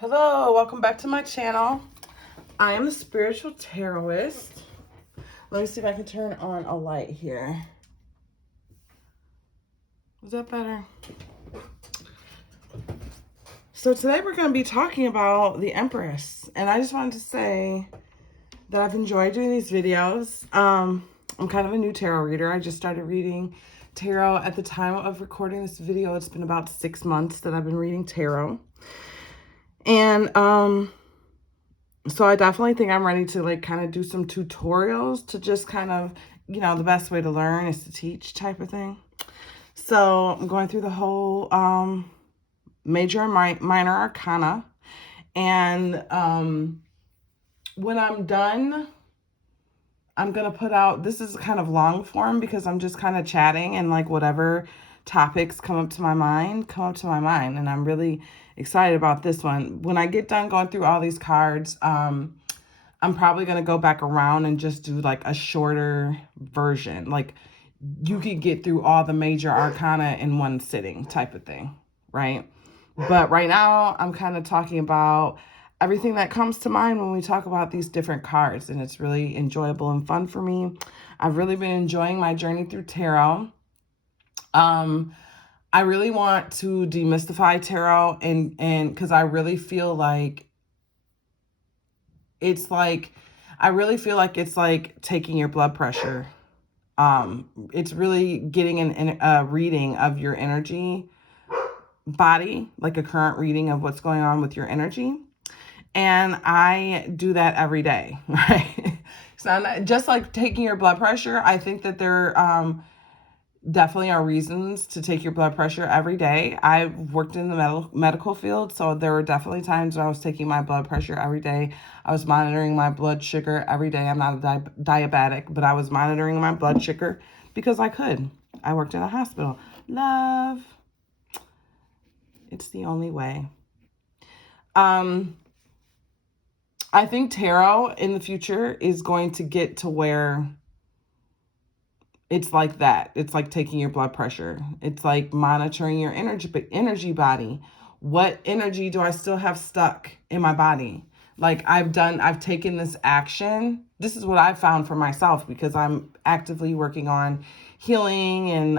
Hello, welcome back to my channel. I am a spiritual tarotist. Let me see if I can turn on a light here. Is that better? So today we're going to be talking about the Empress. And I just wanted to say that I've enjoyed doing these videos. I'm kind of a new tarot reader. I just started reading tarot at the time of recording this video. It's been about 6 months that I've been reading tarot. And so I definitely think I'm ready to kind of do some tutorials to just kind of, the best way to learn is to teach type of thing. So I'm going through the whole major and minor arcana. And when I'm done, I'm going to put out, this is kind of long form because I'm just kind of chatting and whatever topics come up to my mind. And I'm really excited about this one. When I get done going through all these cards, I'm probably going to go back around and just do a shorter version. You could get through all the major arcana in one sitting type of thing, right? But right now I'm kind of talking about everything that comes to mind when we talk about these different cards, and it's really enjoyable and fun for me. I've really been enjoying my journey through tarot. I really want to demystify tarot and because I really feel like it's it's like taking your blood pressure. It's really getting a reading of your energy body, like a current reading of what's going on with your energy. And I do that every day, right? So I'm just like taking your blood pressure. I think that there definitely are reasons to take your blood pressure every day. I worked in the medical field, so there were definitely times when I was taking my blood pressure every day. I was monitoring my blood sugar every day. I'm not a diabetic, but I was monitoring my blood sugar because I could. I worked in a hospital. Love. It's the only way. I think tarot in the future is going to get to where it's like that. It's like taking your blood pressure. It's like monitoring your energy body. What energy do I still have stuck in my body? I've taken this action. This is what I've found for myself because I'm actively working on healing and,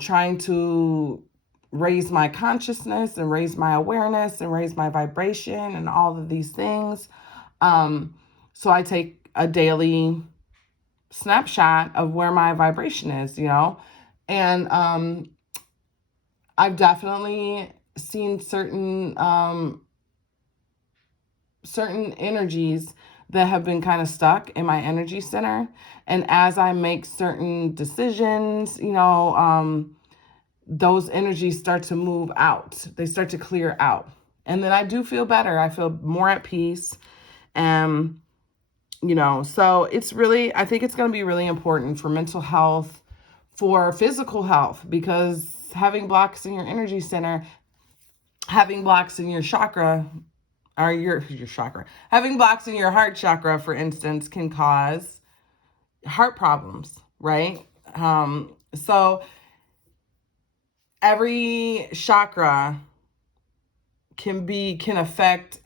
trying to raise my consciousness and raise my awareness and raise my vibration and all of these things. So I take a daily snapshot of where my vibration is, and I've definitely seen certain energies that have been kind of stuck in my energy center. And as I make certain decisions, those energies start to move out. They start to clear out. And then I do feel better. I feel more at peace. And, so it's really, I think it's going to be really important for mental health, for physical health, because having blocks in your energy center, having blocks in your chakra, or your chakra, having blocks in your heart chakra, for instance, can cause heart problems, right? So every chakra can affect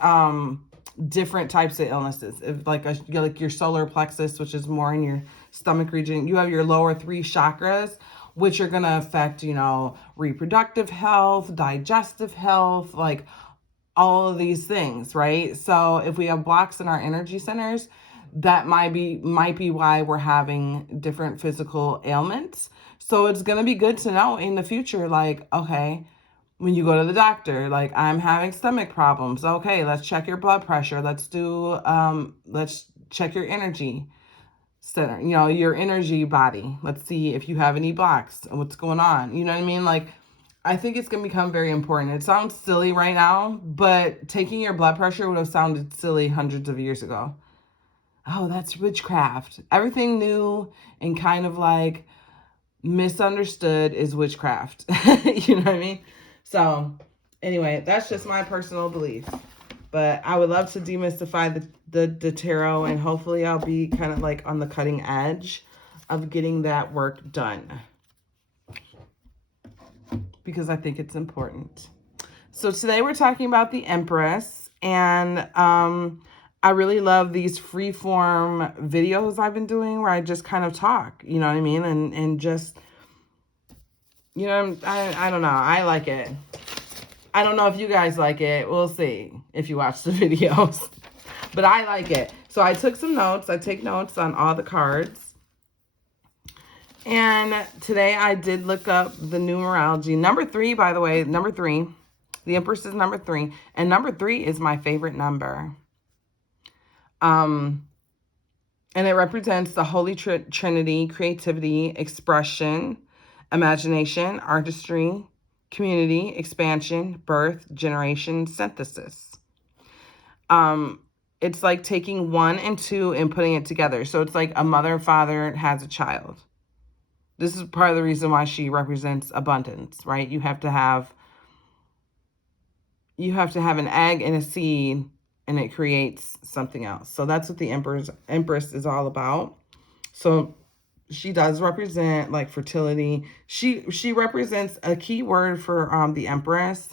different types of illnesses. If like your solar plexus, which is more in your stomach region, you have your lower 3 chakras, which are going to affect, reproductive health, digestive health, all of these things, right? So if we have blocks in our energy centers, that might be why we're having different physical ailments. So it's going to be good to know in the future, okay, when you go to the doctor, I'm having stomach problems. Okay, let's check your blood pressure. Let's check your energy center, your energy body. Let's see if you have any blocks and what's going on. You know what I mean? I think it's going to become very important. It sounds silly right now, but taking your blood pressure would have sounded silly hundreds of years ago. Oh, that's witchcraft. Everything new and kind of misunderstood is witchcraft. You know what I mean? So anyway, that's just my personal belief. But I would love to demystify the tarot, and hopefully I'll be kind of on the cutting edge of getting that work done, because I think it's important. So today we're talking about the Empress, and I really love these freeform videos I've been doing where I just kind of talk, you know what I mean? And just, you know, I don't know. I like it. I don't know if you guys like it. We'll see if you watch the videos. But I like it. So I took some notes. I take notes on all the cards. And today I did look up the numerology. Number 3, by the way, number 3. The Empress is number 3. And number 3 is my favorite number. And it represents the Holy Trinity, creativity, expression, imagination, artistry, community, expansion, birth, generation, synthesis. It's like taking 1 and 2 and putting it together. So it's like a mother and father has a child. This is part of the reason why she represents abundance, right? You have to have an egg and a seed, and it creates something else. So that's what the Empress is all about. So she does represent like fertility. She represents a key word for the Empress.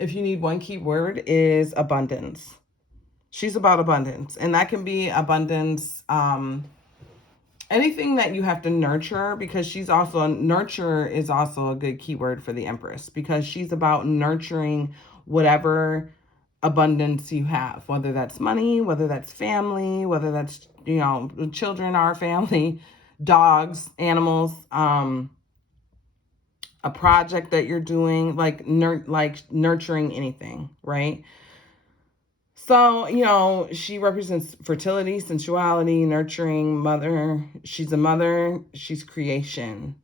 If you need one key word, is abundance. She's about abundance, and that can be abundance, anything that you have to nurture, because nurture is also a good keyword for the Empress, because she's about nurturing whatever abundance you have, whether that's money, whether that's family, whether that's, you know, children, our family, dogs, animals, a project that you're doing, like nurturing anything, right? So, you know, she represents fertility, sensuality, nurturing, mother. She's a mother. She's creation.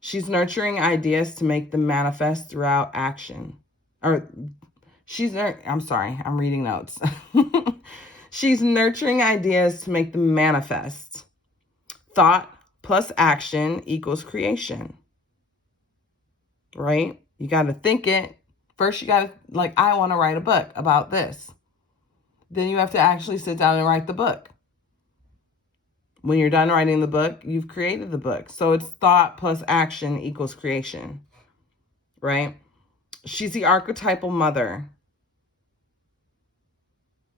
She's nurturing ideas to make them manifest throughout action. I'm sorry, I'm reading notes. She's nurturing ideas to make them manifest. Thought plus action equals creation. Right? You got to think it. First, you got to, like, I want to write a book about this. Then you have to actually sit down and write the book. When you're done writing the book, you've created the book. So it's thought plus action equals creation, right? She's the archetypal mother.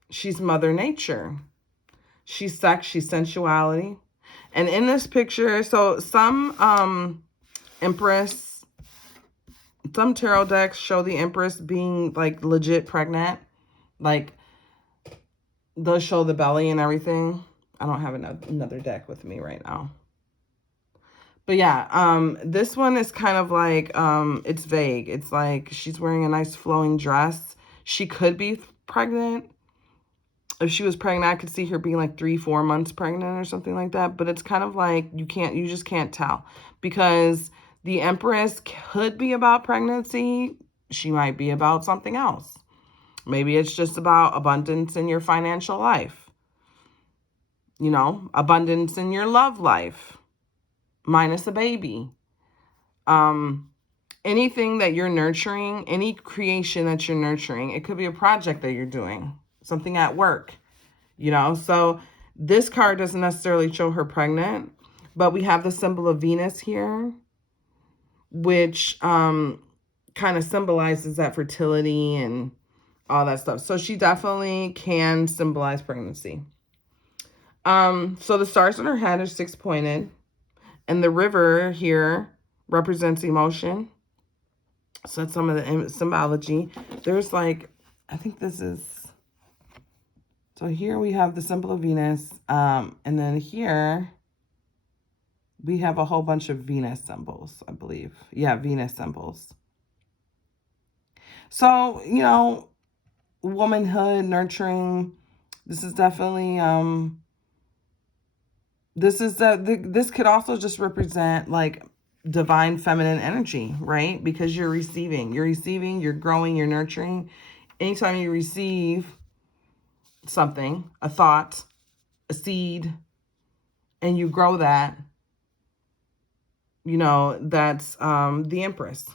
She's Mother Nature. She's sex, she's sensuality. And in this picture, so some Empress, some tarot decks show the Empress being like legit pregnant. Like, they'll show the belly and everything. I don't have another deck with me right now. But yeah, this one is kind of like, it's vague. It's like she's wearing a nice flowing dress. She could be pregnant. If she was pregnant, I could see her being like 3-4 months pregnant or something like that. But it's kind of like you just can't tell, because the Empress could be about pregnancy. She might be about something else. Maybe it's just about abundance in your financial life. You know, abundance in your love life, minus a baby. Anything that you're nurturing, any creation that you're nurturing, it could be a project that you're doing, something at work, you know. So this card doesn't necessarily show her pregnant, but we have the symbol of Venus here, which kind of symbolizes that fertility and all that stuff. So she definitely can symbolize pregnancy. So the stars on her head are 6-pointed, and the river here represents emotion. So that's some of the symbology. There's like, I think this is, so here we have the symbol of Venus, and then here we have a whole bunch of Venus symbols, I believe. Yeah, Venus symbols. So, you know, womanhood, nurturing, this is definitely, this could also just represent like divine feminine energy, right? Because you're receiving, you're growing, you're nurturing. Anytime you receive something, a thought, a seed, and you grow that, you know, that's the Empress.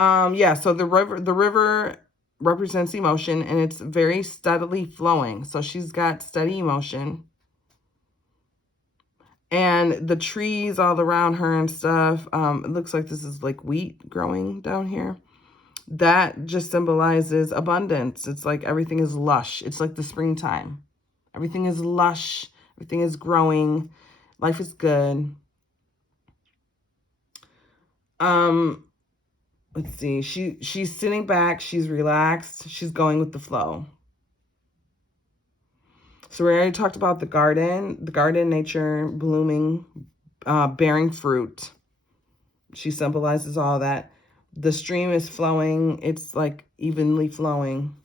Yeah, so the river represents emotion, and it's very steadily flowing. So she's got steady emotion. And the trees all around her and stuff, it looks like this is like wheat growing down here. that just symbolizes abundance. It's like everything is lush. It's like the springtime. Everything is lush. Everything is growing. Life is good. Let's see. She's sitting back. She's relaxed. She's going with the flow. So we already talked about the garden, nature, blooming, bearing fruit. She symbolizes all that. The stream is flowing. It's like evenly flowing.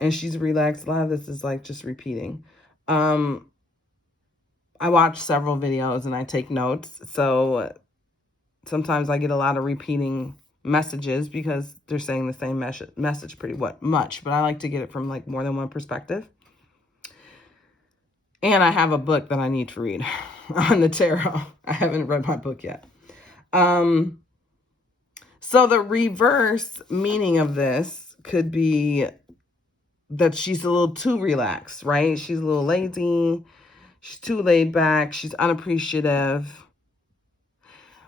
And she's relaxed. A lot of this is like just repeating. I watch several videos and I take notes. So sometimes I get a lot of repeating messages because they're saying the same message pretty much. But I like to get it from like more than one perspective. And I have a book that I need to read on the tarot. I haven't read my book yet. So the reverse meaning of this could be that she's a little too relaxed, right? She's a little lazy. She's too laid back. She's unappreciative.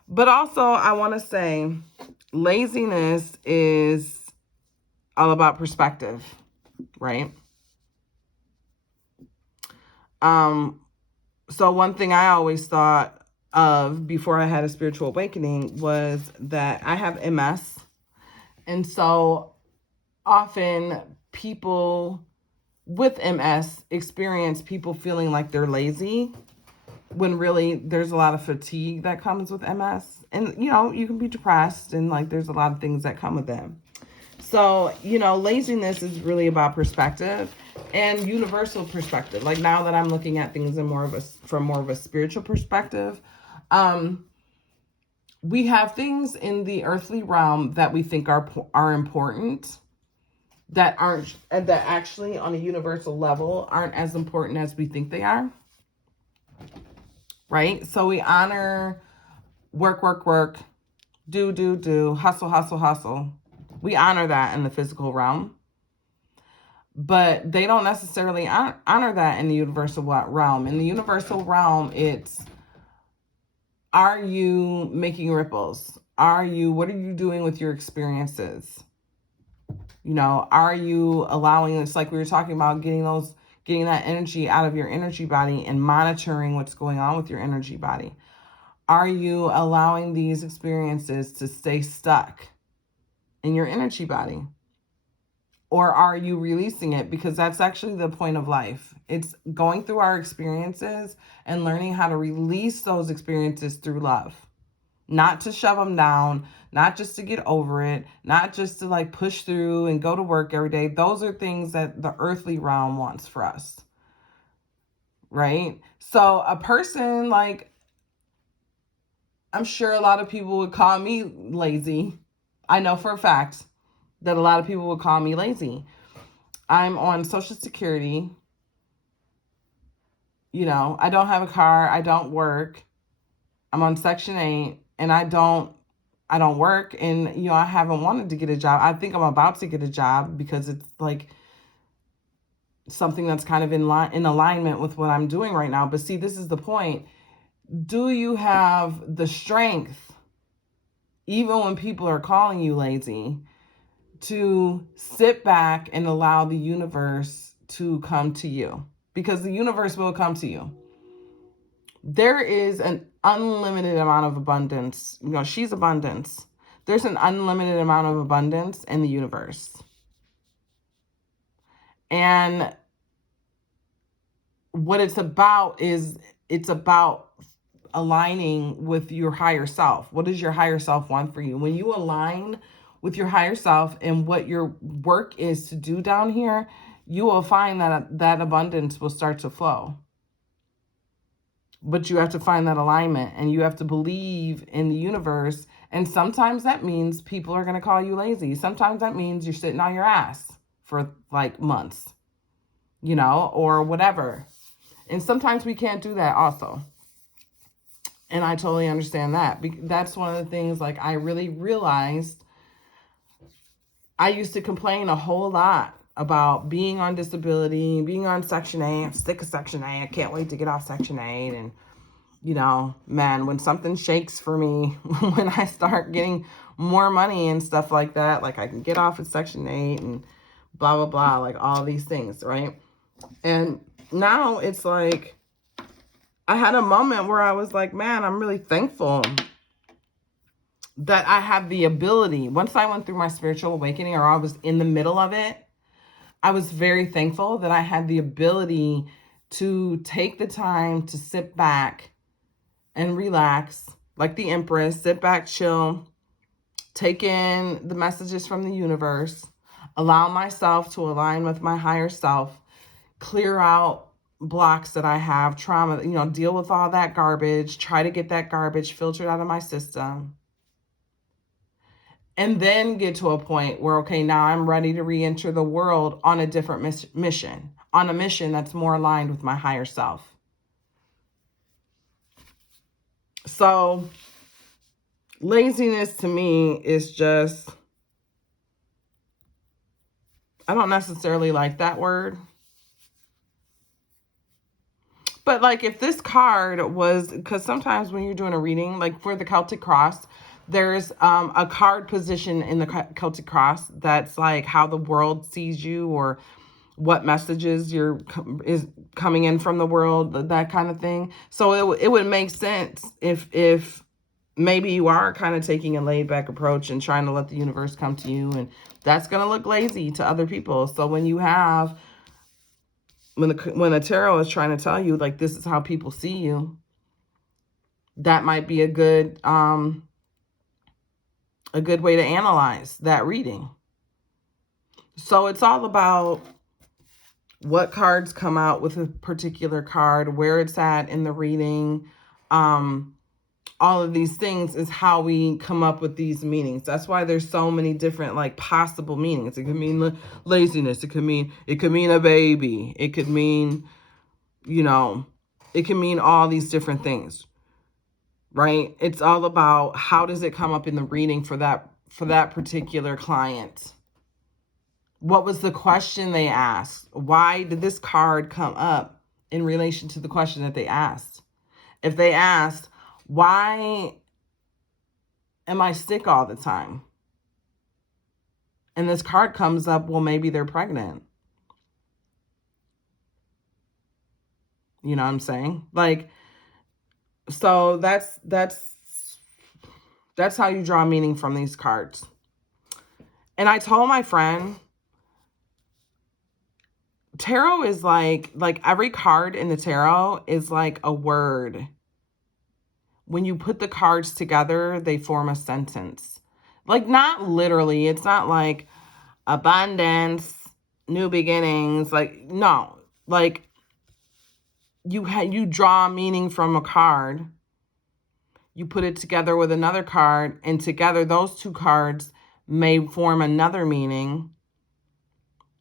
But also, I want to say laziness is all about perspective, right? So one thing I always thought of before I had a spiritual awakening was that I have MS. And so often people with MS experience people feeling like they're lazy when really there's a lot of fatigue that comes with MS. And, you know, you can be depressed and like there's a lot of things that come with them. So, you know, laziness is really about perspective and universal perspective. Like now that I'm looking at things from more of a spiritual perspective, we have things in the earthly realm that we think are important that actually on a universal level aren't as important as we think they are. Right? So we honor work, do, hustle. We honor that in the physical realm. But they don't necessarily honor that in the universal realm. In the universal realm, it's, are you making ripples? What are you doing with your experiences? You know, are you allowing, it's like we were talking about getting that energy out of your energy body and monitoring what's going on with your energy body. Are you allowing these experiences to stay stuck in your energy body? Or are you releasing it? Because that's actually the point of life. It's going through our experiences and learning how to release those experiences through love. Not to shove them down, not just to get over it, not just to like push through and go to work every day. Those are things that the earthly realm wants for us. Right? So a person like, I'm sure a lot of people would call me lazy. I know for a fact that a lot of people would call me lazy. I'm on Social Security. You know, I don't have a car. I don't work. I'm on Section 8 and I don't work. And, you know, I haven't wanted to get a job. I think I'm about to get a job because it's like something that's kind of in alignment with what I'm doing right now. But see, this is the point. Do you have the strength, even when people are calling you lazy, to sit back and allow the universe to come to you? Because the universe will come to you. There is an unlimited amount of abundance. You know, she's abundance. There's an unlimited amount of abundance in the universe. And what it's about is it's about aligning with your higher self. What does your higher self want for you? When you align with your higher self and what your work is to do down here, you will find that abundance will start to flow. But you have to find that alignment and you have to believe in the universe. And sometimes that means people are going to call you lazy. Sometimes that means you're sitting on your ass for like months, you know, or whatever. And sometimes we can't do that also. And I totally understand that. That's one of the things like I really realized. I used to complain a whole lot about being on disability, being on Section 8. I'm sick of Section 8. I can't wait to get off Section 8. And, you know, man, when something shakes for me, when I start getting more money and stuff like that. Like I can get off of Section 8 and blah, blah, blah, like all these things, right? And now it's like, I had a moment where I was like, man, I'm really thankful that I have the ability. Once I went through my spiritual awakening, or I was in the middle of it, I was very thankful that I had the ability to take the time to sit back and relax, like the Empress, sit back, chill, take in the messages from the universe, allow myself to align with my higher self, clear out blocks that I have, trauma, deal with all that garbage, try to get that garbage filtered out of my system. And then get to a point where, okay, now I'm ready to re-enter the world on a different mission, on a mission that's more aligned with my higher self. So laziness to me is just, I don't necessarily like that word. But like if this card was, because sometimes when you're doing a reading, like for the Celtic Cross, there's a card position in the Celtic Cross that's like how the world sees you, or what messages is coming in from the world, that kind of thing. So it would make sense if maybe you are kind of taking a laid back approach and trying to let the universe come to you, and that's going to look lazy to other people. So when you have, when a tarot is trying to tell you, like, this is how people see you, that might be a good way to analyze that reading. So it's all about what cards come out with a particular card, where it's at in the reading. All of these things is how we come up with these meanings. That's why there's so many different like possible meanings. It could mean laziness. It could mean a baby. It could mean, it can mean all these different things, right? It's all about how does it come up in the reading for that particular client. What was the question they asked? Why did this card come up in relation to the question that they asked? If they asked, why am I sick all the time? And this card comes up, well, maybe they're pregnant. You know what I'm saying? Like, so that's how you draw meaning from these cards. And I told my friend, tarot is like every card in the tarot is like a word. When you put the cards together, they form a sentence. Like, not literally. It's not like abundance, new beginnings. Like, no. Like, you draw meaning from a card. You put it together with another card, and together those two cards may form another meaning,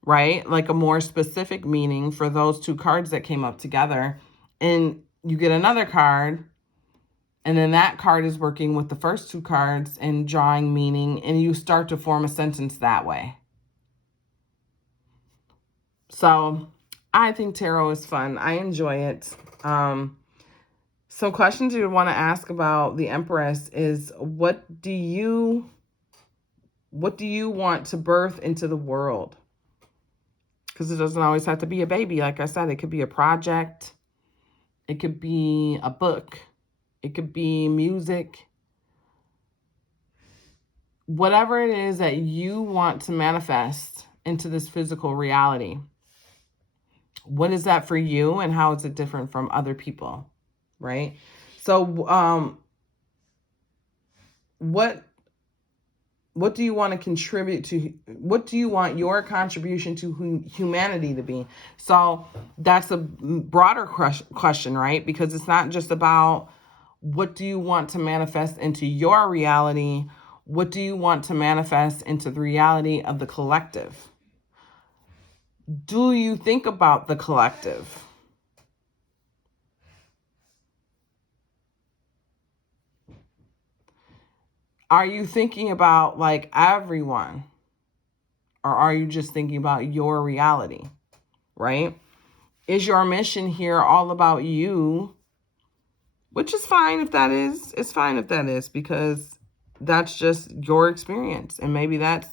right? Like a more specific meaning for those two cards that came up together. And you get another card, and then that card is working with the first two cards and drawing meaning, and you start to form a sentence that way. So I think tarot is fun. I enjoy it. Some questions you want to ask about the Empress is, what do you want to birth into the world? Because it doesn't always have to be a baby. Like I said, it could be a project. It could be a book. It could be music. Whatever it is that you want to manifest into this physical reality, what is that for you, and how is it different from other people, right? So what do you want to contribute to? What do you want your contribution to humanity to be? So that's a broader question, right? Because it's not just about what do you want to manifest into your reality. What do you want to manifest into the reality of the collective? Do you think about the collective? Are you thinking about like everyone? Or are you just thinking about your reality, right? Is your mission here all about you? Which is fine if that is. It's fine if that is, because that's just your experience. And maybe that's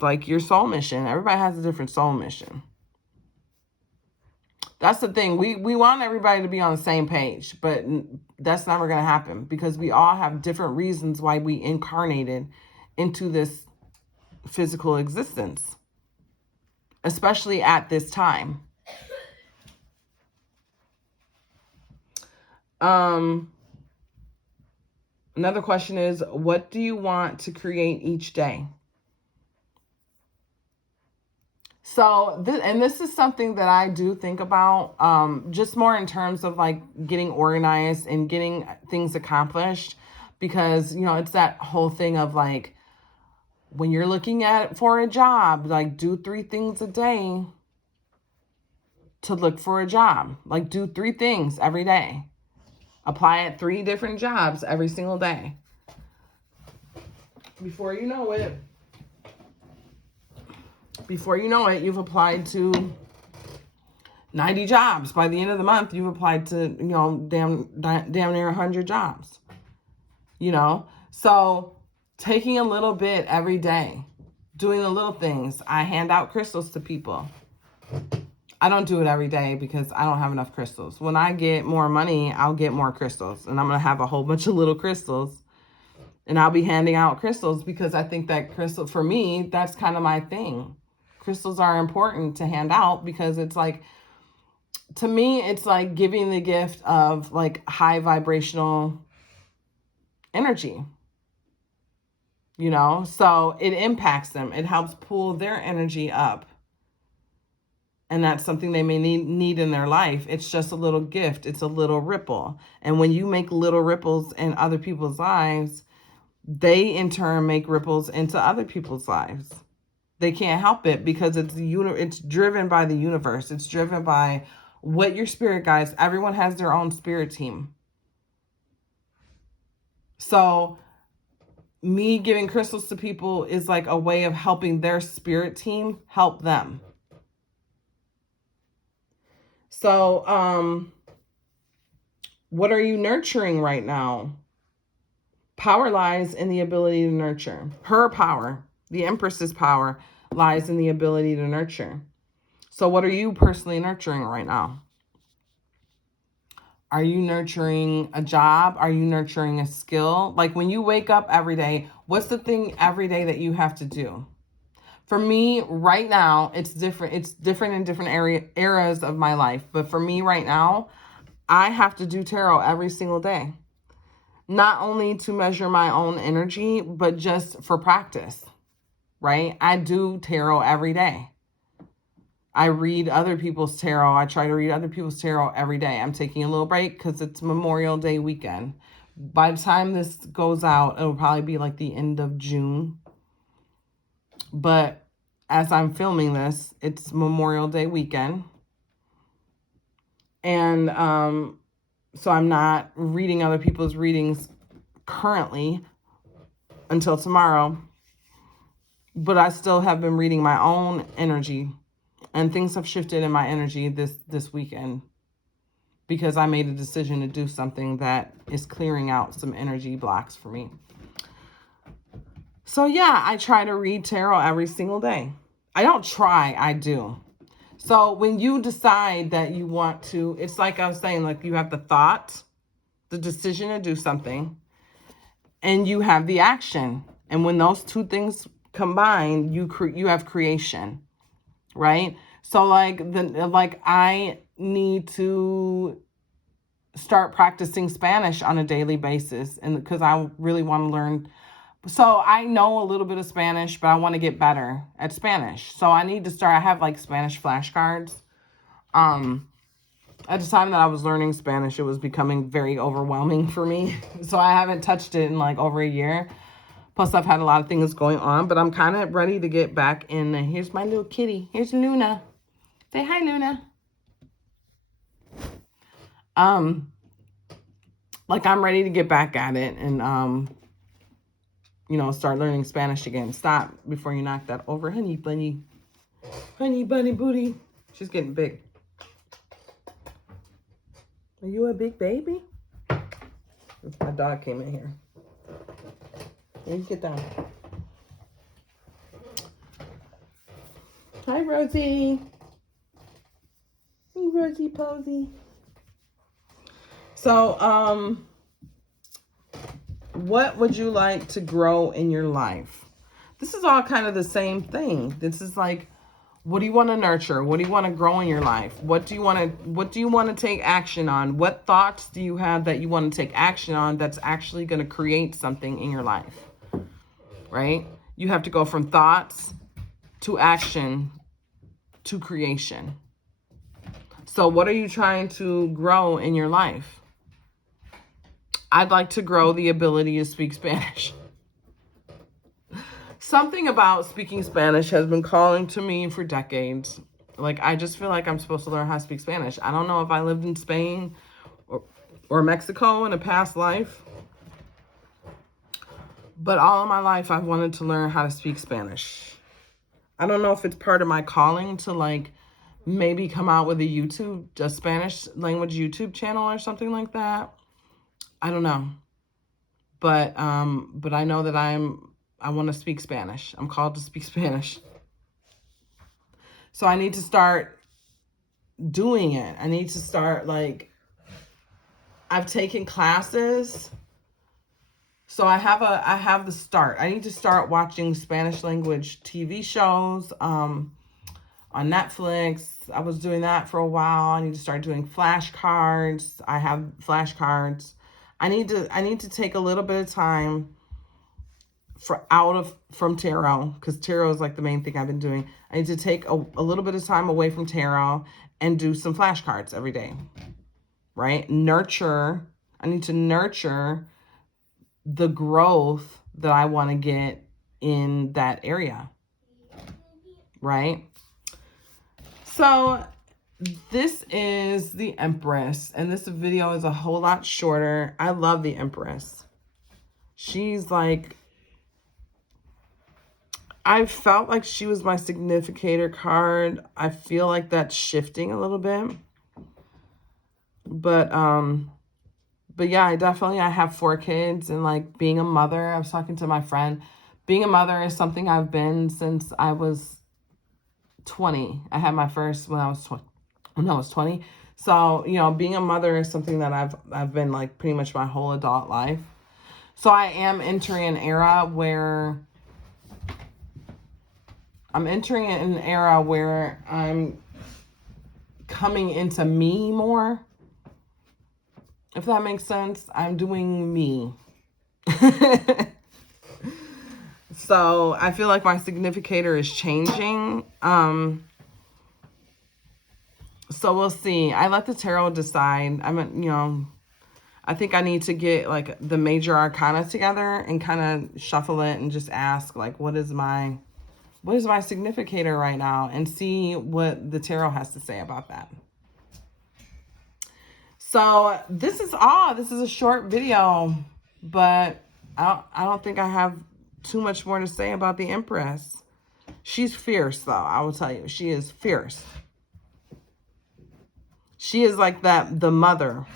like your soul mission. Everybody has a different soul mission. That's the thing. We want everybody to be on the same page, but that's never going to happen because we all have different reasons why we incarnated into this physical existence, especially at this time. Another question is, what do you want to create each day? So, this is something that I do think about, just more in terms of like getting organized and getting things accomplished, because, you know, it's that whole thing of like, when you're looking at for a job, like do 3 things a day to look for a job. Like do 3 things every day. Apply at 3 different jobs every single day. Before you know it, you've applied to 90 jobs. By the end of the month, you've applied to, you know, damn near 100 jobs. You know? So taking a little bit every day, doing the little things. I hand out crystals to people. I don't do it every day because I don't have enough crystals. When I get more money, I'll get more crystals. And I'm going to have a whole bunch of little crystals. And I'll be handing out crystals because I think that crystal, for me, that's kind of my thing. Crystals are important to hand out because it's like, to me, it's like giving the gift of like high vibrational energy. You know, so it impacts them. It helps pull their energy up. And that's something they may need in their life. It's just a little gift. It's a little ripple. And when you make little ripples in other people's lives, they in turn make ripples into other people's lives. They can't help it because it's driven by the universe. It's driven by what your spirit guides. Everyone has their own spirit team. So me giving crystals to people is like a way of helping their spirit team help them. So, what are you nurturing right now? Power lies in the ability to nurture. Her power, the Empress's power, lies in the ability to nurture. So what are you personally nurturing right now? Are you nurturing a job? Are you nurturing a skill? Like when you wake up every day, what's the thing every day that you have to do? For me right now, it's different. It's different in different eras of my life. But for me right now, I have to do tarot every single day. Not only to measure my own energy, but just for practice, right? I do tarot every day. I read other people's tarot. I try to read other people's tarot every day. I'm taking a little break because it's Memorial Day weekend. By the time this goes out, it'll probably be like the end of June. But as I'm filming this, it's Memorial Day weekend. And so I'm not reading other people's readings currently until tomorrow. But I still have been reading my own energy. And things have shifted in my energy this weekend because I made a decision to do something that is clearing out some energy blocks for me. So yeah, I try to read tarot every single day. I don't try, I do. So when you decide that you want to, it's like I was saying, like you have the thought, the decision to do something, and you have the action. And when those 2 things combine, you have creation. Right? So like I need to start practicing Spanish on a daily basis, and because I really want to learn. So I know a little bit of Spanish, but I want to get better at Spanish. So I need to start. I have like Spanish flashcards. At the time that I was learning Spanish, it was becoming very overwhelming for me. So I haven't touched it in like over a year. Plus, I've had a lot of things going on, but I'm kind of ready to get back in. Here's my little kitty. Here's Luna. Say hi, Luna. Like I'm ready to get back at it and, you know, start learning Spanish again. Stop before you knock that over. Honey bunny. Honey bunny booty. She's getting big. Are you a big baby? My dog came in here. You get down. Hi, Rosie. Hey, Rosie Posey. So, what would you like to grow in your life? This is all kind of the same thing. This is like, what do you want to nurture? What do you want to grow in your life? What do you want to take action on? What thoughts do you have that you want to take action on that's actually going to create something in your life? Right? You have to go from thoughts to action to creation. So what are you trying to grow in your life? I'd like to grow the ability to speak Spanish. Something about speaking Spanish has been calling to me for decades. Like, I just feel like I'm supposed to learn how to speak Spanish. I don't know if I lived in Spain or Mexico in a past life, but all of my life I've wanted to learn how to speak Spanish. I don't know if it's part of my calling to, like, maybe come out with a Spanish language YouTube channel or something like that. I don't know. But I know that I want to speak Spanish. I'm called to speak Spanish. So I need to start doing it. I need to start, like, I've taken classes. So I have the start. I need to start watching Spanish language TV shows on Netflix. I was doing that for a while. I need to start doing flashcards. I have flashcards. I need to take a little bit of time from tarot, because tarot is like the main thing I've been doing. I need to take a little bit of time away from tarot and do some flashcards every day, right? I need to nurture the growth that I want to get in that area, right? So this is the Empress, and this video is a whole lot shorter. I love the Empress. She's like, I felt like she was my significator card. I feel like that's shifting a little bit. But yeah, I have 4 kids, and like being a mother, I was talking to my friend, being a mother is something I've been since I was 20. I had my first when I was 20. So, you know, being a mother is something that I've been like pretty much my whole adult life. So I am entering an era where I'm coming into me more. If that makes sense, I'm doing me. So I feel like my significator is changing. So we'll see. I let the tarot decide. I think I need to get like the major arcana together and kind of shuffle it and just ask, like, what is my significator right now, and see what the tarot has to say about that. So this is all. This is a short video, but I don't think I have too much more to say about the Empress. She's fierce, though. I will tell you, she is fierce. She is like the mother.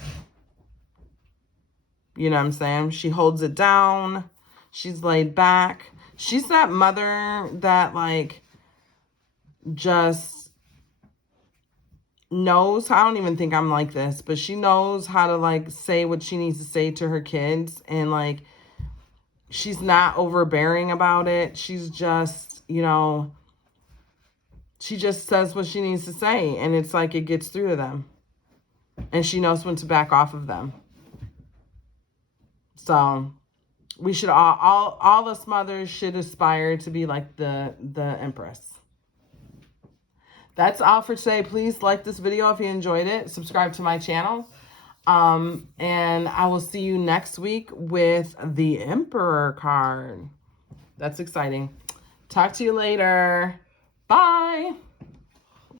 You know what I'm saying? She holds it down. She's laid back. She's that mother that, like, just knows. I don't even think I'm like this, but she knows how to, like, say what she needs to say to her kids. And, like, she's not overbearing about it. She's just, you know, she just says what she needs to say. And it's like it gets through to them. And she knows when to back off of them. So we should all us mothers should aspire to be like the Empress. That's all for today. Please like this video if you enjoyed it. Subscribe to my channel. And I will see you next week with the Emperor card. That's exciting. Talk to you later. Bye.